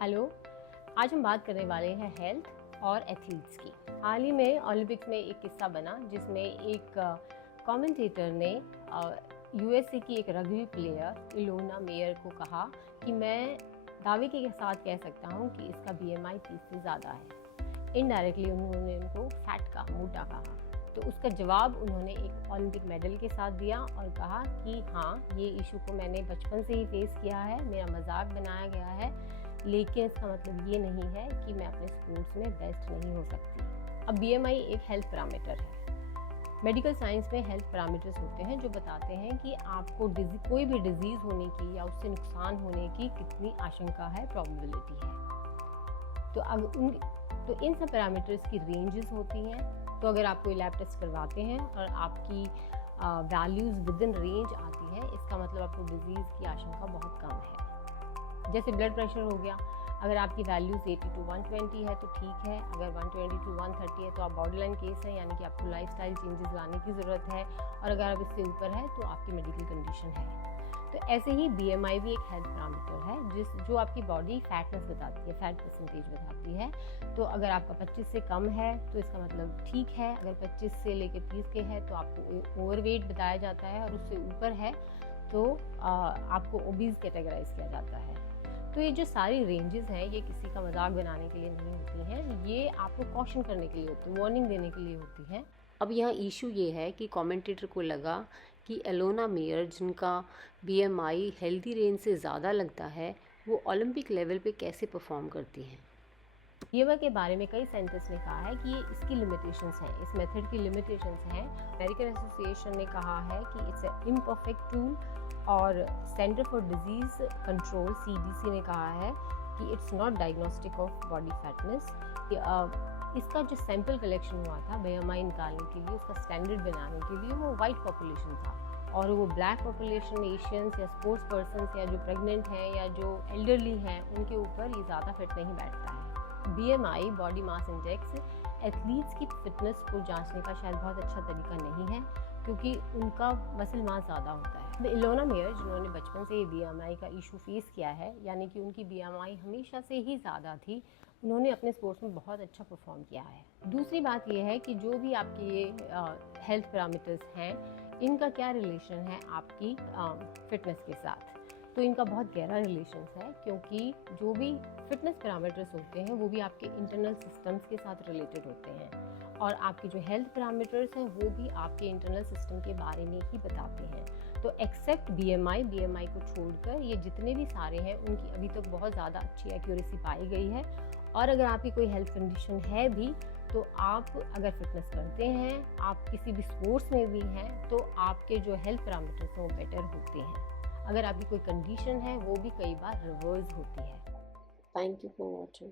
Hello, आज हम बात करने वाले हैं हेल्थ और एथलीट्स की। हाल ही में ओलंपिक्स में एक किस्सा बना जिसमें एक कमेंटेटर ने यूएसए की एक रग्बी प्लेयर इलोना मेयर को कहा कि मैं दावे के साथ कह सकता हूं कि इसका बीएमआई 30 से ज़्यादा है। इनडायरेक्टली उन्होंने उनको फैट कहा, मोटा कहा। तो उसका जवाब उन्होंने एक ओलंपिक मेडल के साथ दिया और कहा कि हाँ, ये इशू को मैंने बचपन से ही फेस किया है, मेरा मजाक बनाया गया है, लेकिन इसका मतलब ये नहीं है कि मैं अपने स्पोर्ट्स में बेस्ट नहीं हो सकती। अब बीएमआई एक हेल्थ पैरामीटर है। मेडिकल साइंस में हेल्थ पैरामीटर्स होते हैं जो बताते हैं कि आपको कोई भी डिजीज़ होने की या उससे नुकसान होने की कितनी आशंका है, प्रोबेबिलिटी है। तो इन सब पैरामीटर्स की रेंजेस होती हैं। तो अगर आप कोई लैब टेस्ट करवाते हैं और आपकी वैल्यूज़ विद इन रेंज आती है, इसका मतलब आपको डिजीज़ की आशंका बहुत कम है। जैसे ब्लड प्रेशर हो गया, अगर आपकी वैल्यूज़ 80 to 120 है तो ठीक है, अगर 120 to 130 है तो आप बॉर्डरलाइन केस है, यानी कि आपको लाइफस्टाइल चेंजेस लाने की ज़रूरत है, और अगर आप इससे ऊपर है तो आपकी मेडिकल कंडीशन है। तो ऐसे ही बीएमआई भी एक हेल्थ पैरामीटर है जो आपकी बॉडी फैटनेस बताती है, फैट परसेंटेज बताती है। तो अगर आपका 25 से कम है तो इसका मतलब ठीक है, अगर 25 से लेकर 30 के है तो आपको ओवरवेट बताया जाता है, और उससे ऊपर है तो आपको ओबीज कैटेगराइज किया जाता है। तो ये जो सारी रेंजेस हैं ये किसी का मजाक बनाने के लिए नहीं होती हैं, ये आपको कॉशन करने के लिए होती है, वार्निंग देने के लिए होती हैं। अब यहाँ इशू ये है कि कमेंटेटर को लगा कि इलोना मेयर, जिनका बीएमआई हेल्दी रेंज से ज़्यादा लगता है, वो ओलंपिक लेवल पे कैसे परफॉर्म करती हैं। बीएमआई के बारे में कई साइंटिस्ट ने कहा है कि ये इसकी लिमिटेशंस हैं, इस मेथड की लिमिटेशंस हैं। अमेरिकन एसोसिएशन ने कहा है कि इट्स ए इम्परफेक्ट टूल, और centre for disease control CDC ने कहा है कि it's not diagnostic of body fatness. इसका जो सैंपल कलेक्शन हुआ था बीएमआई निकालने के लिए, उसका स्टैंडर्ड बनाने के लिए, वो वाइट पॉपुलेशन था, और वो ब्लैक पॉपुलेशन, एशियंस या स्पोर्ट्स पर्सनस या जो प्रेग्नेंट हैं या जो एल्डरली हैं, उनके ऊपर ये ज़्यादा फिट नहीं बैठता है। BMI, body mass index, athletes की फिटनेस को जांचने का शायद बहुत अच्छा तरीका नहीं है, क्योंकि उनका मसल मास ज़्यादा होता है। इलोना मेयर, जिन्होंने बचपन से ही बीएमआई का इशू फेस किया है, यानी कि उनकी बीएमआई हमेशा से ही ज़्यादा थी, उन्होंने अपने स्पोर्ट्स में बहुत अच्छा परफॉर्म किया है। दूसरी बात यह है कि जो भी आपके ये हेल्थ पैरामीटर्स हैं, इनका क्या रिलेशन है आपकी फिटनेस के साथ। तो इनका बहुत गहरा रिलेशन है, क्योंकि जो भी फिटनेस पैरामीटर्स होते हैं वो भी आपके इंटरनल सिस्टम्स के साथ रिलेटेड होते हैं, और आपके जो हेल्थ पैरामीटर्स हैं वो भी आपके इंटरनल सिस्टम के बारे में ही बताते हैं। तो एक्सेप्ट बीएमआई को छोड़कर ये जितने भी सारे हैं, उनकी अभी तक बहुत ज़्यादा अच्छी एक्यूरेसी पाई गई है। और अगर आपकी कोई हेल्थ कंडीशन है भी, तो आप अगर फिटनेस करते हैं, आप किसी भी स्पोर्ट्स में भी हैं, तो आपके जो हेल्थ पैरामीटर्स हैं वो बेटर होते हैं। अगर आपकी कोई कंडीशन है वो भी कई बार रिवर्स होती है। Thank you for watching.